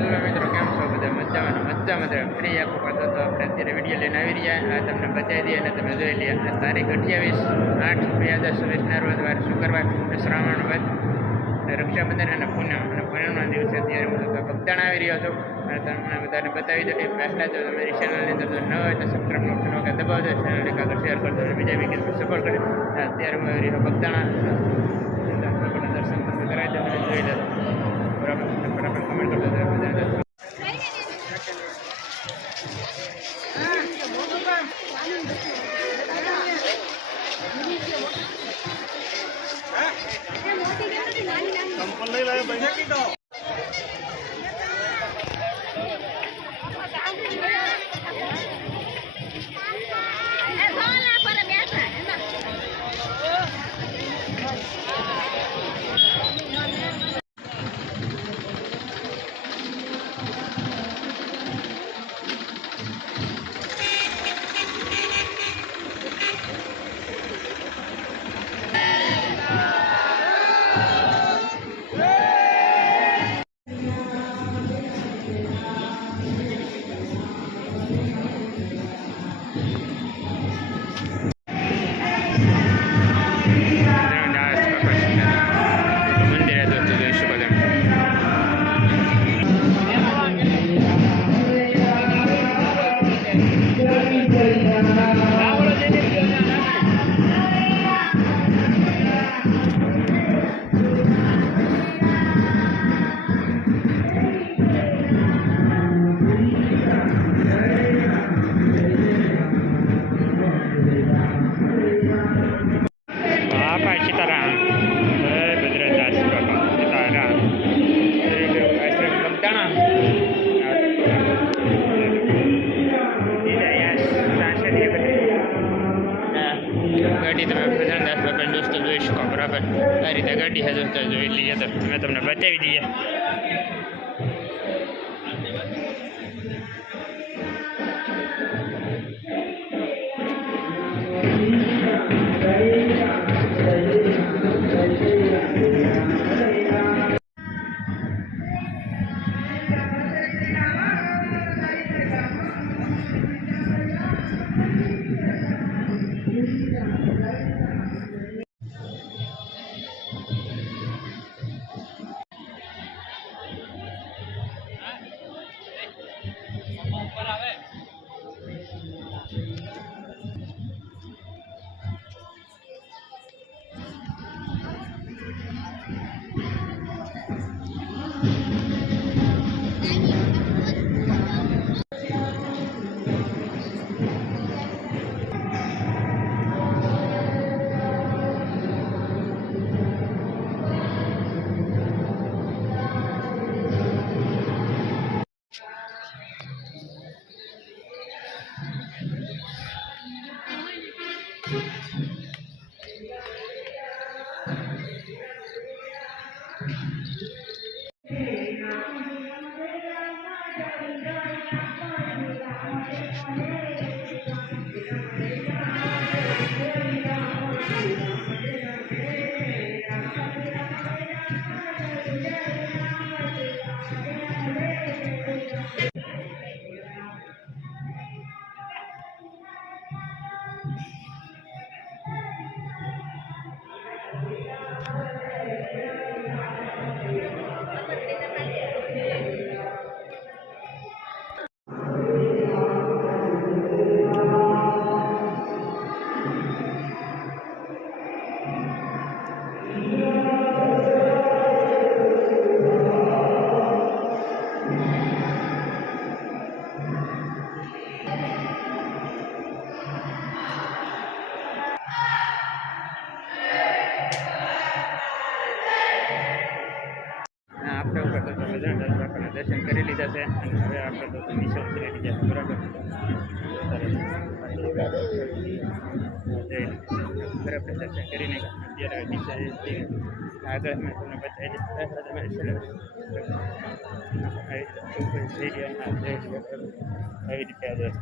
Hello મિત્રો, કેમ છો બધા? મજામાં ફ્રી આખો પાછો તો આપણે અત્યારે વિડીયો લઈને આવી રહ્યા. આ તમને બતાવી દઈએ અને તમે જોઈ લઈએ. તારીખ 28/8/2024 રોજ વાર શુક્રવાર, શ્રાવણ વધ રક્ષાબંધન અને પૂનમના દિવસે અત્યારે હું તો બગદાણા આવી રહ્યો છું. અને તમને બધાને બતાવી દો. પહેલાં જો તમારી ચેનલની અંદર ન હોય તો સબસ્ક્રાઈબ બટન વગર દબાવજો, ચેનલને આગળ શેર કરજો અને બીજા બી સપોર્ટ કરી. અત્યારે હું આવી રહ્યો બગદાણા. દર્શન તમે કરાવી દો, જોઈ લેજો. બરાબર કમેન્ટ કરજો. સંપલ લઈ લાવ્યો પૈસા કીધો ગાડી તમે ભજનદાસ બાપા દોસ્તો જોઈ શકો. બરાબર આ રીતે ગાડી છે દોસ્તો, જોઈ લઈએ તો અમે તમને બતાવી દઈએ. આપણે ઉપર તો ભજનદાસ બાપાના દર્શન કરી લીધા છે અને હવે આપણે તો નીચે ઉતરી લીધા છે. બરાબર બરાબર દર્શન કરીને અત્યારે નીચે આગળ મેં તમને બતાવી આવી રીતે આગળ